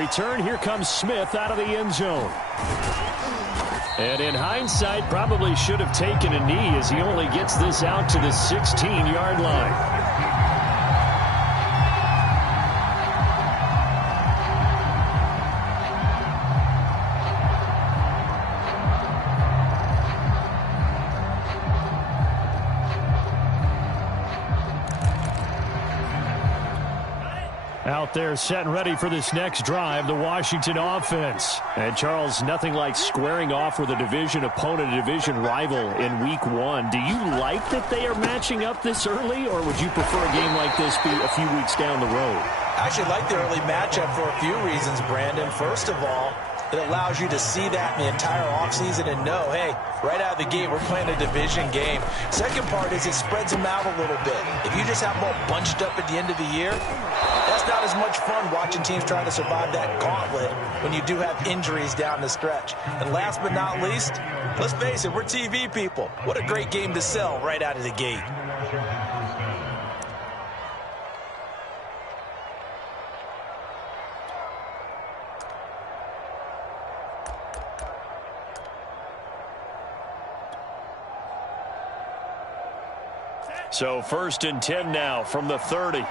return, here comes Smith out of the end zone. And in hindsight, probably should have taken a knee as he only gets this out to the 16-yard line. Out there set and ready for this next drive, the Washington offense. And Charles, nothing like squaring off with a division opponent, a division rival in week 1. Do you like that they are matching up this early, or would you prefer a game like this be a few weeks down the road? I actually like the early matchup for a few reasons, Brandon. First of all, it allows you to see that in the entire offseason and know, hey, right out of the gate, we're playing a division game. Second part is it spreads them out a little bit. If you just have them all bunched up at the end of the year, that's not as much fun watching teams trying to survive that gauntlet when you do have injuries down the stretch. And last but not least, let's face it, we're TV people. What a great game to sell right out of the gate. So 1st and 10 now from the 30.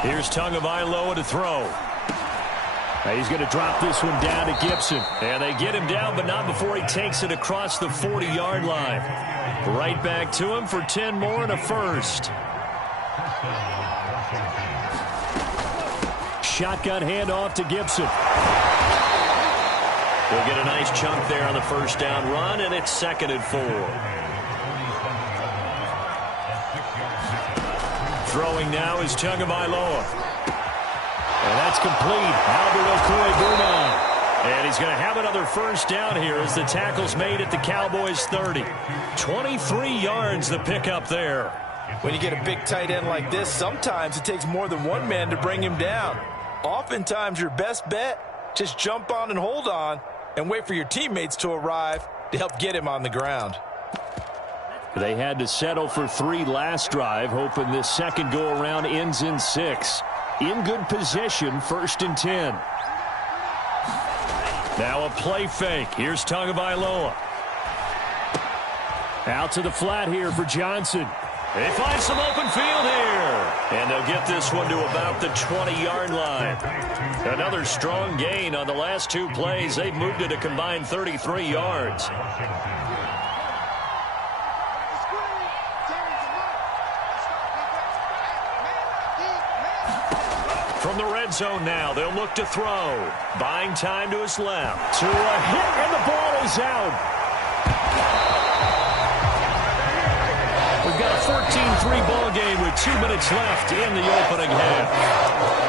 Here's Tagovailoa to throw. He's going to drop this one down to Gibson. And they get him down, but not before he takes it across the 40-yard line. Right back to him for 10 more and a first. Shotgun handoff to Gibson. He'll get a nice chunk there on the first down run, and it's 2nd and 4. Throwing now is Tagovailoa. And that's complete. Albert Okwuegbunam. And he's going to have another first down here as the tackle's made at the Cowboys' 30. 23 yards the pickup there. When you get a big tight end like this, sometimes it takes more than one man to bring him down. Oftentimes, your best bet, just jump on and hold on and wait for your teammates to arrive to help get him on the ground. They had to settle for 3 last drive, hoping this second go-around ends in 6. In good position, 1st and 10. Now a play fake. Here's Tagovailoa. Out to the flat here for Johnson. They find some open field here. And they'll get this one to about the 20-yard line. Another strong gain on the last 2 plays. They've moved it a combined 33 yards. From the red zone now, they'll look to throw. Buying time to his left. To a hit, and the ball is out. We've got a 14-3 ball game with 2 minutes left in the opening half.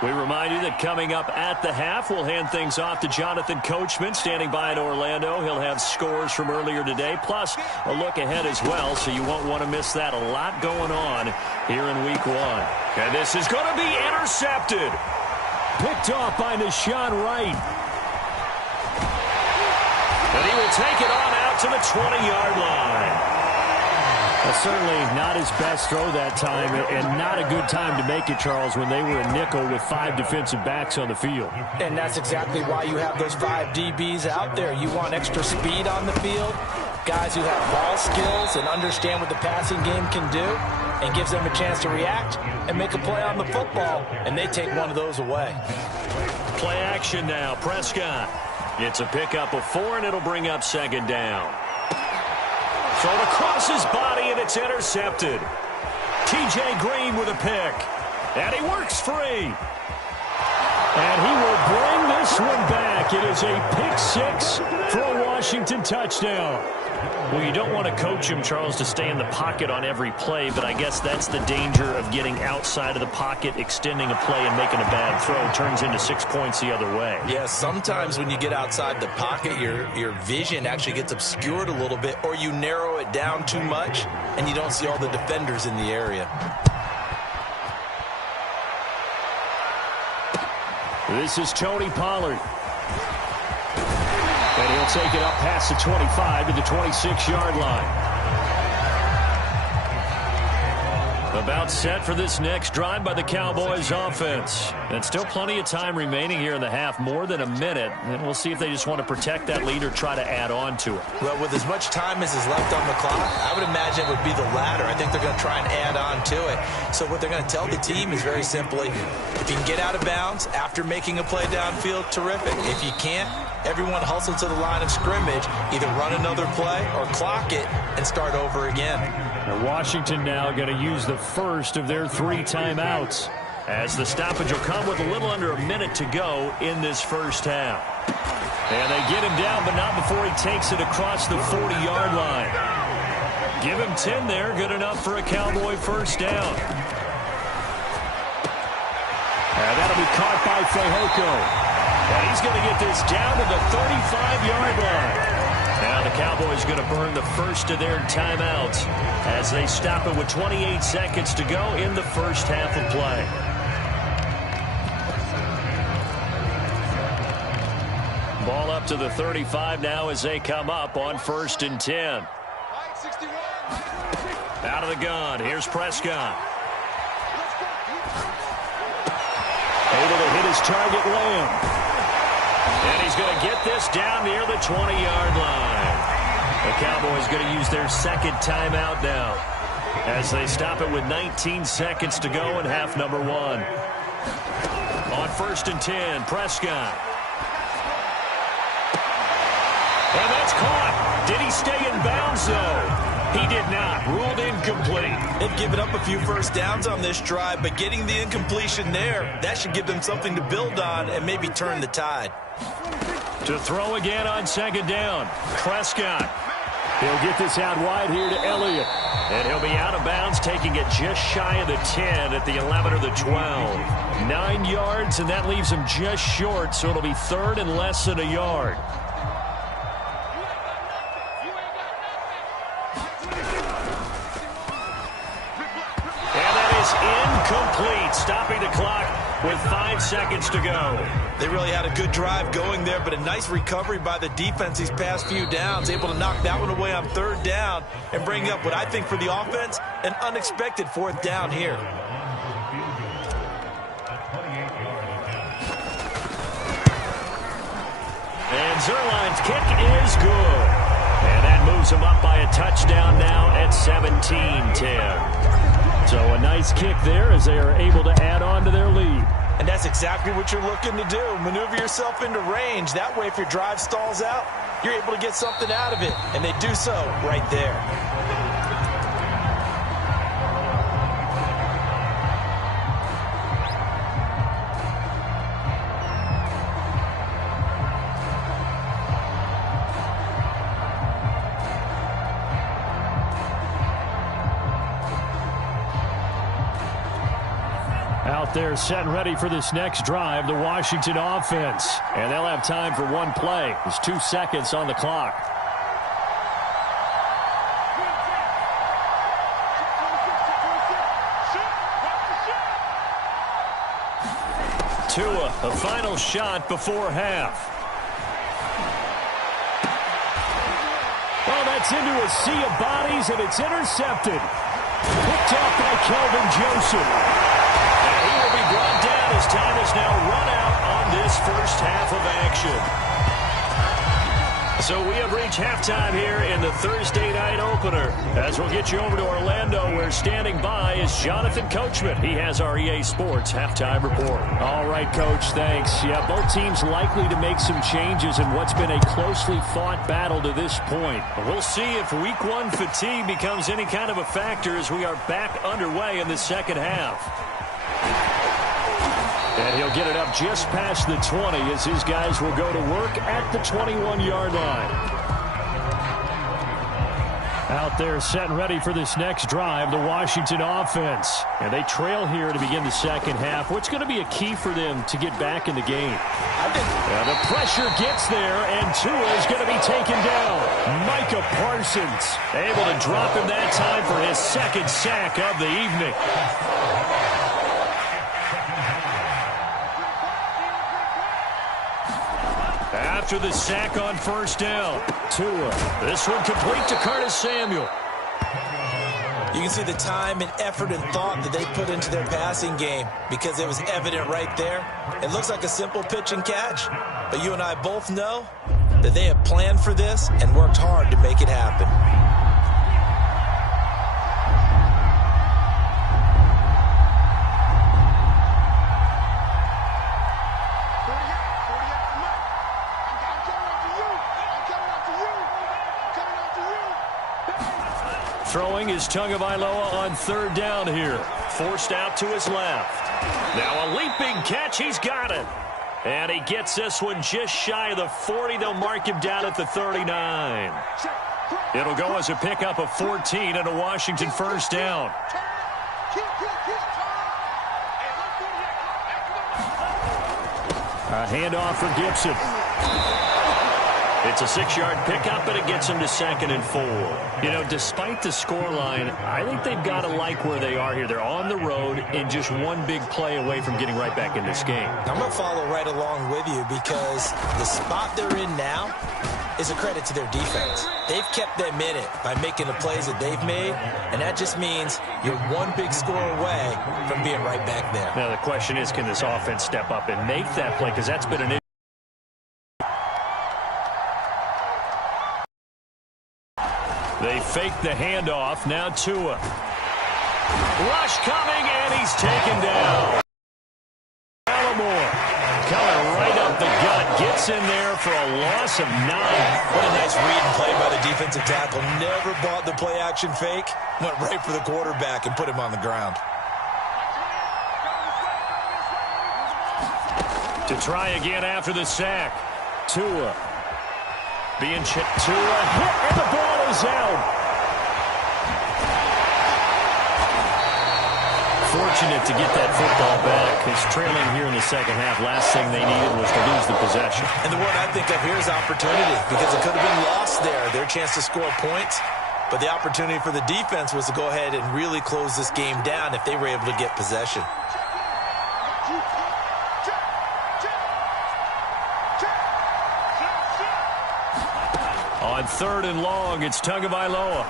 We remind you that coming up at the half, we'll hand things off to Jonathan Coachman, standing by in Orlando. He'll have scores from earlier today, plus a look ahead as well, so you won't want to miss that. A lot going on here in week 1. And this is going to be intercepted. Picked off by Nashawn Wright. And he will take it on out to the 20-yard line. Certainly not his best throw that time, and not a good time to make it, Charles, when they were a nickel with 5 defensive backs on the field. And that's exactly why you have those 5 DBs out there. You want extra speed on the field, guys who have ball skills and understand what the passing game can do, and gives them a chance to react and make a play on the football, and they take one of those away. Play action now. Prescott. It's a pickup of 4, and it'll bring up 2nd down. Thrown across his body, and it's intercepted. T.J. Green with a pick. And he works free. And he will bring this one back. It is a pick 6 for a Washington touchdown. Well, you don't want to coach him, Charles, to stay in the pocket on every play, but I guess that's the danger of getting outside of the pocket, extending a play and making a bad throw. Turns into 6 points the other way. Yeah, sometimes when you get outside the pocket, your vision actually gets obscured a little bit, or you narrow it down too much, and you don't see all the defenders in the area. This is Tony Pollard. And he'll take it up past the 25 to the 26-yard line. About set for this next drive by the Cowboys offense. And still plenty of time remaining here in the half, more than a minute. And we'll see if they just want to protect that lead or try to add on to it. Well, with as much time as is left on the clock, I would imagine it would be the latter. I think they're going to try and add on to it. So what they're going to tell the team is very simply, if you can get out of bounds after making a play downfield, terrific. If you can't, everyone hustle to the line of scrimmage, either run another play or clock it and start over again. Now Washington now going to use the first of their 3 timeouts, as the stoppage will come with a little under a minute to go in this first half. And they get him down, but not before he takes it across the 40-yard line. Give him 10 there, good enough for a Cowboy first down. And that'll be caught by Fehoko. And he's going to get this down to the 35-yard line. Now the Cowboys going to burn the first of their timeouts as they stop it with 28 seconds to go in the first half of play. Ball up to the 35 now as they come up on 1st and 10. Out of the gun, here's Prescott. Able to hit his target, Lamb. And he's going to get this down near the 20-yard line. The Cowboys going to use their second timeout now as they stop it with 19 seconds to go in half number 1. On 1st and 10, Prescott. And that's caught. Did he stay in bounds, though? He did not. Ruled incomplete. They've given up a few first downs on this drive, but getting the incompletion there, that should give them something to build on and maybe turn the tide. To throw again on 2nd down, Prescott. He'll get this out wide here to Elliott. And he'll be out of bounds, taking it just shy of the 10 at the 11 or the 12. 9 yards, and that leaves him just short, so it'll be 3rd and less than a yard. Incomplete, stopping the clock with 5 seconds to go. They really had a good drive going there, but a nice recovery by the defense these past few downs, able to knock that one away on 3rd down and bring up what I think for the offense, an unexpected 4th down here. And Zerline's kick is good. And that moves him up by a touchdown now at 17-10. So a nice kick there as they are able to add on to their lead. And that's exactly what you're looking to do. Maneuver yourself into range. That way, if your drive stalls out, you're able to get something out of it. And they do so right there. Out there set and ready for this next drive, the Washington offense. And they'll have time for one play. There's 2 seconds on the clock. Tua, a final shot before half. Oh, that's into a sea of bodies, and it's intercepted. Picked off by Kelvin Joseph. He will be brought down as time is now run out on this first half of action. So we have reached halftime here in the Thursday night opener. As we'll get you over to Orlando, where standing by is Jonathan Coachman. He has our EA Sports halftime report. All right, Coach, thanks. Yeah, both teams likely to make some changes in what's been a closely fought battle to this point. We'll see if Week 1 fatigue becomes any kind of a factor as we are back underway in the second half. And he'll get it up just past the 20 as his guys will go to work at the 21-yard line. Out there set and ready for this next drive, the Washington offense. And they trail here to begin the second half. What's going to be a key for them to get back in the game? The pressure gets there, and Tua is going to be taken down. Micah Parsons able to drop him that time for his second sack of the evening. After the sack on first down, Tua. This one complete to Curtis Samuel. You can see the time and effort and thought that they put into their passing game because it was evident right there. It looks like a simple pitch and catch, but you and I both know that they have planned for this and worked hard to make it happen. Throwing is Tagovailoa on third down here. Forced out to his left. Now a leaping catch. He's got it. And he gets this one just shy of the 40. They'll mark him down at the 39. It'll go as a pickup of 14 and a Washington first down. A handoff for Gibson. It's a 6-yard pickup, and it gets them to 2nd and 4. You know, despite the scoreline, I think they've got to like where they are here. They're on the road and just one big play away from getting right back in this game. I'm going to follow right along with you because the spot they're in now is a credit to their defense. They've kept them in it by making the plays that they've made, and that just means you're one big score away from being right back there. Now, the question is, can this offense step up and make that play? Because that's been an issue. They fake the handoff. Now Tua. Rush coming, and he's taken down. Allamore coming right up the gut. Gets in there for a loss of 9. What a nice read and play by the defensive tackle. Never bought the play-action fake. Went right for the quarterback and put him on the ground. To try again after the sack. Tua. Being chipped. Tua hit, and the ball is out. Fortunate to get that football back. It's trailing here in the second half. Last thing they needed was to lose the possession. And the word I think of here is opportunity because it could have been lost there. Their chance to score points. But the opportunity for the defense was to go ahead and really close this game down if they were able to get possession. On 3rd and long, it's Tagovailoa.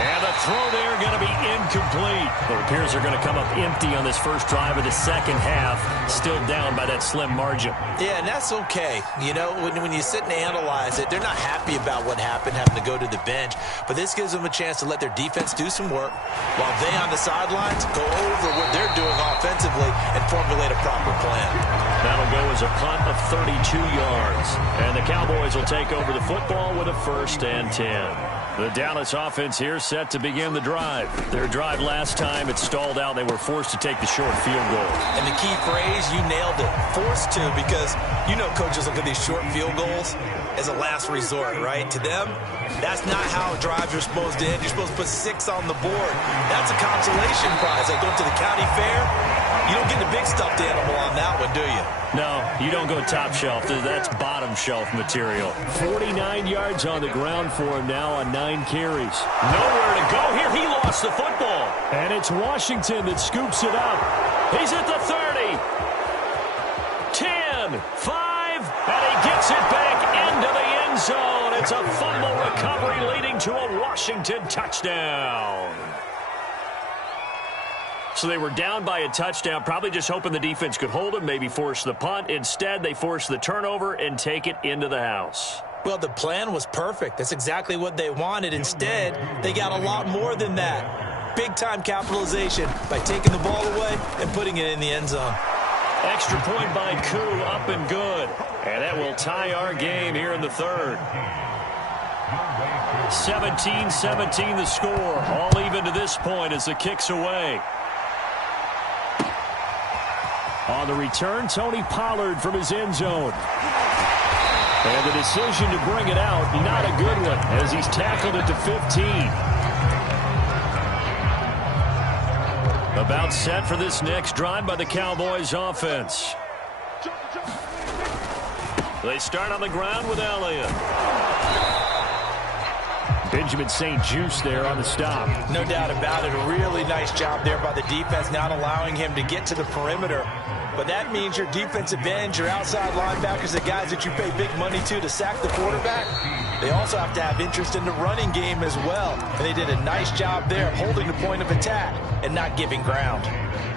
And the throw there going to be incomplete. It appears they're going to come up empty on this first drive of the second half. Still down by that slim margin. Yeah, and that's okay. You know, when you sit and analyze it, they're not happy about what happened, having to go to the bench. But this gives them a chance to let their defense do some work while they on the sidelines go over what they're doing offensively and formulate a proper plan. That'll go as a punt of 32 yards. And the Cowboys will take over the football with a 1st and 10. The Dallas offense here set to begin the drive. Their drive last time, it stalled out. They were forced to take the short field goal. And the key phrase, you nailed it, forced to, because you know coaches look at these short field goals as a last resort, right? To them, that's not how drives are supposed to end. You're supposed to put 6 on the board. That's a consolation prize. Like going to the county fair, you don't get the big stuffed animal on that one, do you? No, you don't go top shelf. That's bottom shelf material. 49 yards on the ground for him now on 9 carries. Nowhere to go here. He lost the football. And it's Washington that scoops it up. He's at the 30. 10, 5, and he gets it back into the end zone. It's a fumble recovery leading to a Washington touchdown. So they were down by a touchdown, probably just hoping the defense could hold them, maybe force the punt. Instead, they force the turnover and take it into the house. Well, the plan was perfect. That's exactly what they wanted. Instead, they got a lot more than that. Big-time capitalization by taking the ball away and putting it in the end zone. Extra point by Koo, up and good. And that will tie our game here in the 3rd. 17-17 the score. All even to this point as the kick's away. On the return, Tony Pollard from his end zone. And the decision to bring it out, not a good one, as he's tackled it to 15. About set for this next drive by the Cowboys offense. They start on the ground with Elliott. Been Benjamin St. Juste there on the stop. No doubt about it. A really nice job there by the defense, not allowing him to get to the perimeter. But that means your defensive ends, your outside linebackers, the guys that you pay big money to sack the quarterback, they also have to have interest in the running game as well. And they did a nice job there of holding the point of attack and not giving ground.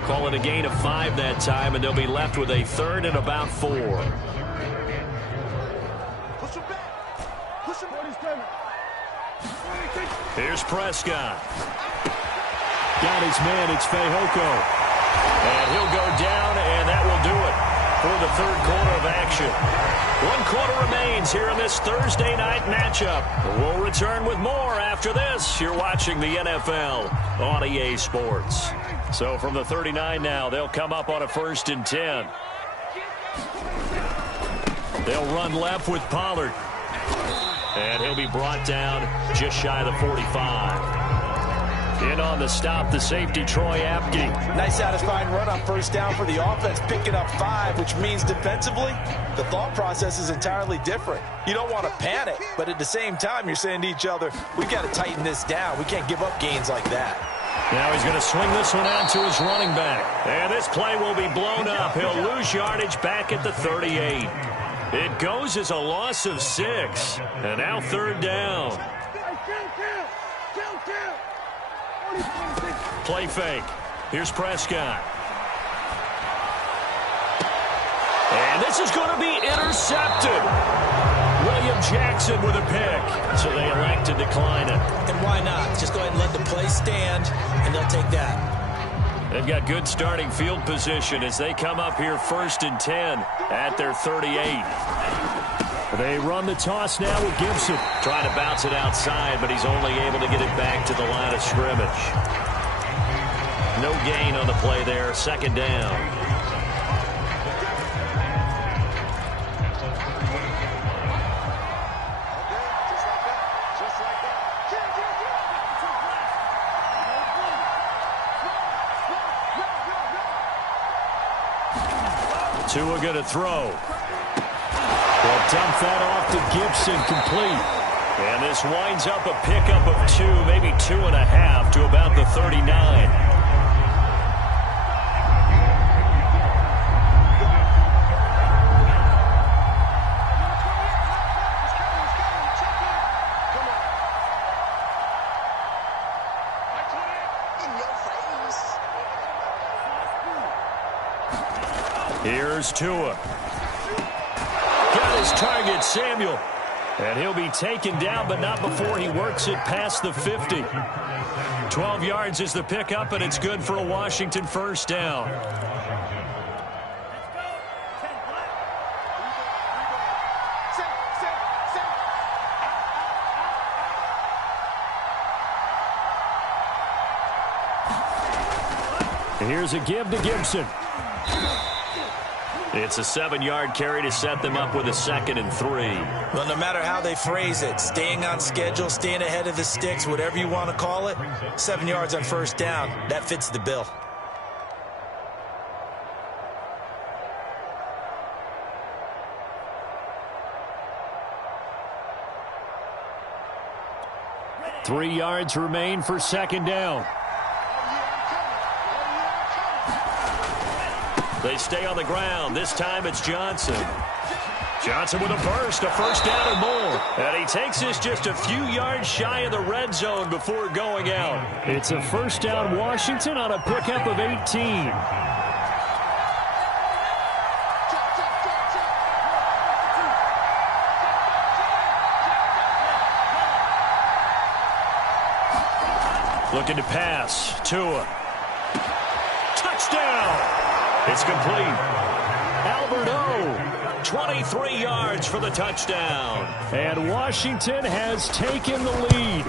Call it a gain of 5 that time, and they'll be left with a 3rd and about 4. Here's Prescott. Got his man, it's Fehoko. And he'll go down, and that will do it for the 3rd quarter of action. 1 quarter remains here in this Thursday night matchup. We'll return with more after this. You're watching the NFL on EA Sports. So from the 39 now, they'll come up on a 1st and 10. They'll run left with Pollard. And he'll be brought down just shy of the 45. In on the stop, the safety, Troy Apke. Nice satisfying run on 1st down for the offense, picking up 5, which means defensively, the thought process is entirely different. You don't want to panic, but at the same time, you're saying to each other, we've got to tighten this down. We can't give up gains like that. Now he's going to swing this one out to his running back. And this play will be blown up. He'll lose yardage back at the 38. It goes as a loss of 6. And now 3rd down. Play fake. Here's Prescott. And this is going to be intercepted. William Jackson with a pick. So they elect to decline it. And why not? Just go ahead and let the play stand, and they'll take that. They've got good starting field position as they come up here 1st and 10 at their 38. They run the toss now with Gibson. Trying to bounce it outside, but he's only able to get it back to the line of scrimmage. No gain on the play there. 2nd down. Tua going to throw. Well, dump that off to Gibson, complete. And this winds up a pickup of 2, maybe 2.5 to about the 39. Here's Tua. Got his target, Samuel. And he'll be taken down, but not before he works it past the 50. 12 yards is the pickup, and it's good for a Washington 1st down. Here's a give to Gibson. It's a 7-yard carry to set them up with a 2nd and 3. Well, no matter how they phrase it, staying on schedule, staying ahead of the sticks, whatever you want to call it, 7 yards on 1st down, that fits the bill. Three yards remain for 2nd down. They stay on the ground. This time it's Johnson. Johnson with a burst, a 1st down and more. And he takes this just a few yards shy of the red zone before going out. It's a 1st down Washington on a pickup of 18. Looking to pass. Tua. Touchdown! It's complete. Albert O, 23 yards for the touchdown. And Washington has taken the lead.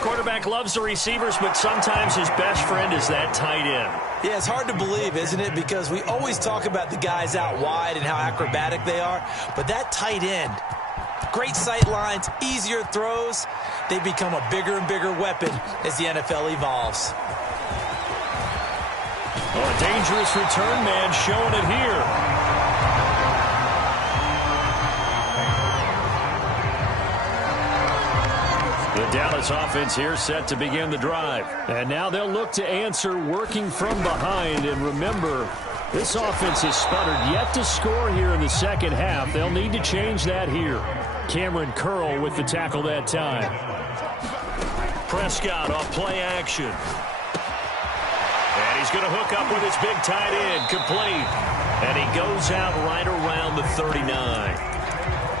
Quarterback loves the receivers, but sometimes his best friend is that tight end. Yeah, it's hard to believe, isn't it? Because we always talk about the guys out wide and how acrobatic they are. But that tight end, great sight lines, easier throws, they become a bigger and bigger weapon as the NFL evolves. Oh, a dangerous return man showing it here. Dallas offense here set to begin the drive. And now they'll look to answer working from behind. And remember, this offense has sputtered yet to score here in the second half. They'll need to change that here. Cameron Curl with the tackle that time. Prescott off play action. And he's going to hook up with his big tight end, complete. And he goes out right around the 39.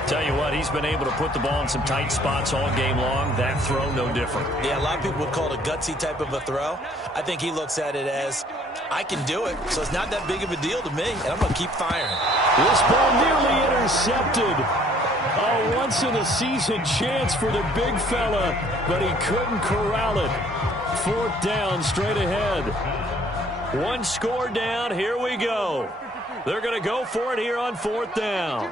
Tell you what, he's been able to put the ball in some tight spots all game long. That throw, no different. Yeah, a lot of people would call it a gutsy type of a throw. I think he looks at it as, I can do it, so it's not that big of a deal to me, and I'm going to keep firing. This ball nearly intercepted. A once-in-a-season chance for the big fella, but he couldn't corral it. Fourth down, straight ahead. One score down, here we go. They're going to go for it here on fourth down.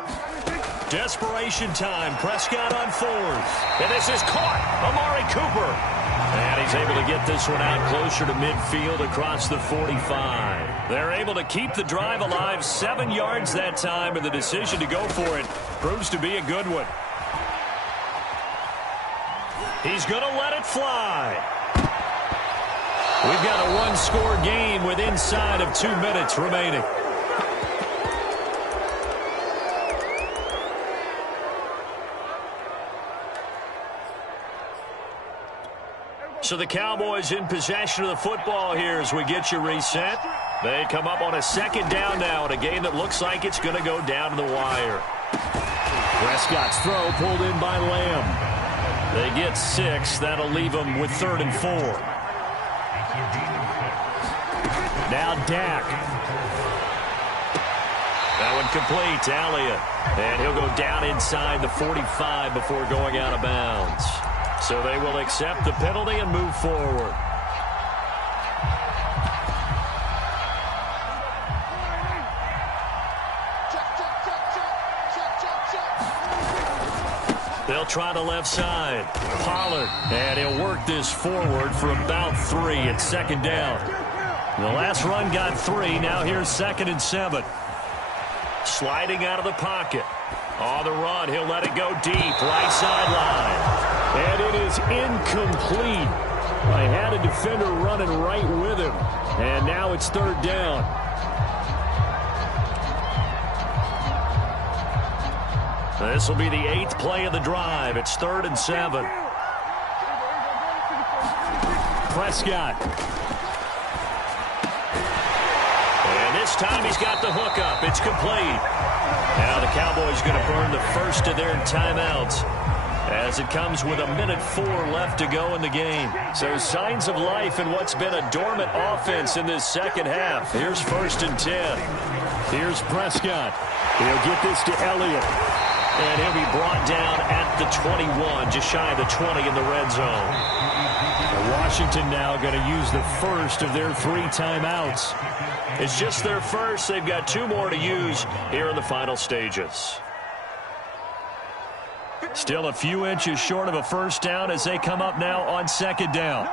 Desperation time. Prescott on fourth. And this is caught. Amari Cooper. And he's able to get this one out closer to midfield across the 45. They're able to keep the drive alive 7 yards that time, and the decision to go for it proves to be a good one. He's going to let it fly. We've got a one-score game with inside of 2 minutes remaining. So the Cowboys in possession of the football here as we get you reset. They come up on a second down now in a game that looks like it's going to go down to the wire. Prescott's throw pulled in by Lamb. They get 6. That'll leave them with 3rd and 4. Now Dak. That one complete to Elliott. And he'll go down inside the 45 before going out of bounds. So they will accept the penalty and move forward. They'll try the left side. Pollard. And he'll work this forward for about 3 at second down. The last run got 3. Now here's 2nd and 7. Sliding out of the pocket. On the run, he'll let it go deep. Right sideline. And it is incomplete. I had a defender running right with him. And now it's 3rd down. This will be the 8th play of the drive. It's 3rd and 7. Prescott. And this time he's got the hookup. It's complete. Now the Cowboys going to burn the first of their timeouts as it comes with 1:04 left to go in the game. So signs of life in what's been a dormant offense in this second half. Here's 1st and 10. Here's Prescott. He'll get this to Elliott. And he'll be brought down at the 21, just shy of the 20 in the red zone. And Washington now going to use the first of their 3 timeouts. It's just their first. They've got 2 more to use here in the final stages. Still a few inches short of a first down as they come up now on 2nd down.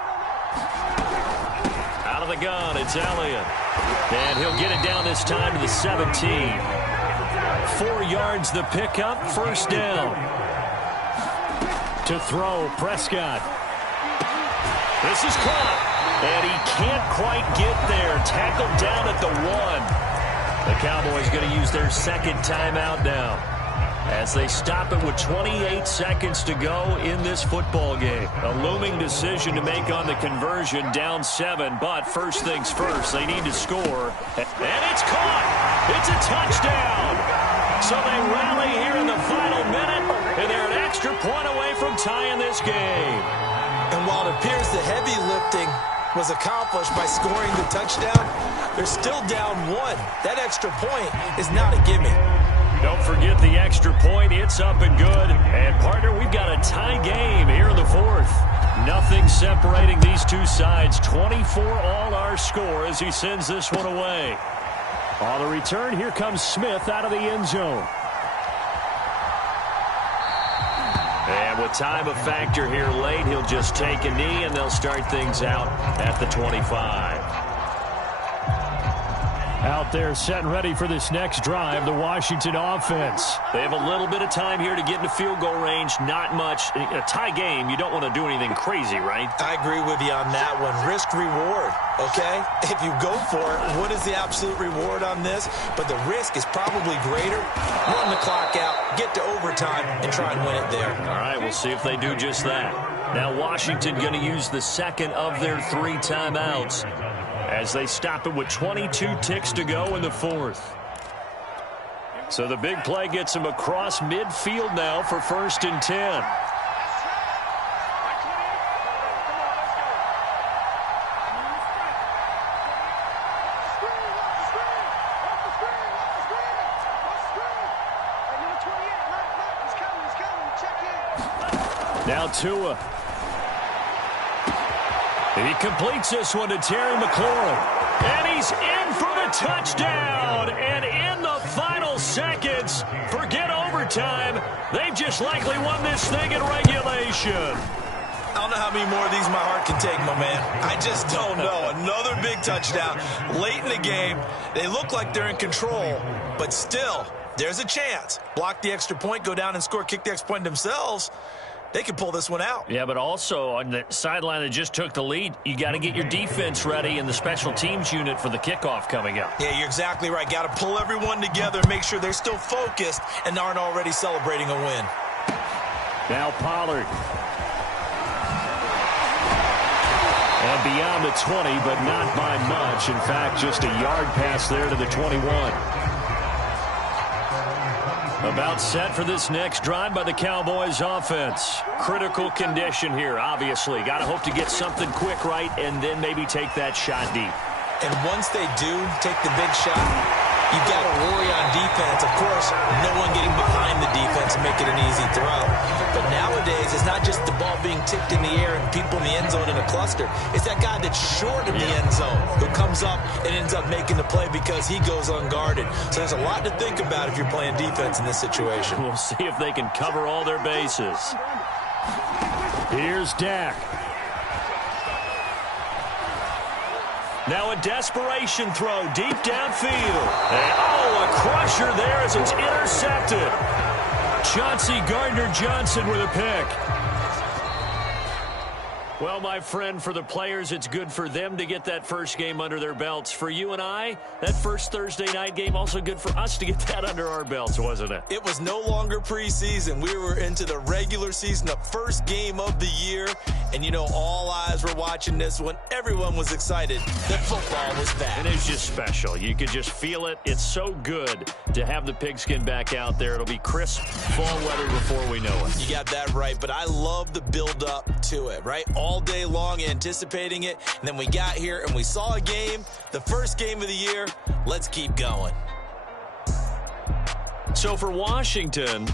Out of the gun, it's Elliott. And he'll get it down this time to the 17. 4 yards the pickup, 1st down. To throw, Prescott. This is caught. And he can't quite get there. Tackled down at the 1. The Cowboys going to use their 2nd timeout now, as they stop it with 28 seconds to go in this football game. A looming decision to make on the conversion, down 7, but first things first, they need to score. And it's caught! It's a touchdown! So they rally here in the final minute, and they're an extra point away from tying this game. And while it appears the heavy lifting was accomplished by scoring the touchdown, they're still down 1. That extra point is not a gimme. Don't forget the extra point. It's up and good. And, partner, we've got a tie game here in the 4th. Nothing separating these two sides. 24 all our score as he sends this one away. On the return, here comes Smith out of the end zone. And with time a factor here late, he'll just take a knee, and they'll start things out at the 25. Out there set and ready for this next drive, the Washington offense. They have a little bit of time here to get into field goal range. Not much. In a tie game, you don't want to do anything crazy, right? I agree with you on that one. Risk reward, okay? If you go for it, what is the absolute reward on this? But the risk is probably greater. Run the clock out, get to overtime, and try and win it there. All right, we'll see if they do just that. Now Washington going to use the second of their 3 timeouts as they stop it with 22 ticks to go in the fourth. So the big play gets him across midfield now for 1st and 10. Now Tua. He completes this one to Terry McLaurin. And he's in for the touchdown. And in the final seconds, forget overtime, they've just likely won this thing in regulation. I don't know how many more of these my heart can take, my man. I just don't know. Another big touchdown late in the game. They look like they're in control, but still, there's a chance. Block the extra point, go down and score, kick the extra point themselves. They can pull this one out. Yeah, but also on the sideline that just took the lead, you got to get your defense ready and the special teams unit for the kickoff coming up. Yeah, you're exactly right. Got to pull everyone together and make sure they're still focused and aren't already celebrating a win. Now Pollard. And beyond the 20, but not by much. In fact, just a yard pass there to the 21. About set for this next drive by the Cowboys offense. Critical condition here, obviously. Got to hope to get something quick right and then maybe take that shot deep. And once they do take the big shot, you've got to worry on defense. Of course, no one getting behind the defense and make it an easy throw. But nowadays, it's not just the ball being tipped in the air and people in the end zone in a cluster. It's that guy that's short of the end zone who comes up and ends up making the play because he goes unguarded. So there's a lot to think about if you're playing defense in this situation. We'll see if they can cover all their bases. Here's Dak. Now a desperation throw deep downfield. And, a crusher there as it's intercepted. Chauncey Gardner-Johnson with a pick. Well, my friend, for the players, it's good for them to get that first game under their belts. For you and I, that first Thursday night game, also good for us to get that under our belts, wasn't it? It was no longer preseason. We were into the regular season, the first game of the year. And, you know, all eyes were watching this one. Everyone was excited that football was back. And it's just special. You could just feel it. It's so good to have the pigskin back out there. It'll be crisp fall weather before we know it. You got that right, but I love the build-up to it, right? All day long anticipating it, and then we got here and we saw a game, the first game of the year. Let's keep going. So for Washington,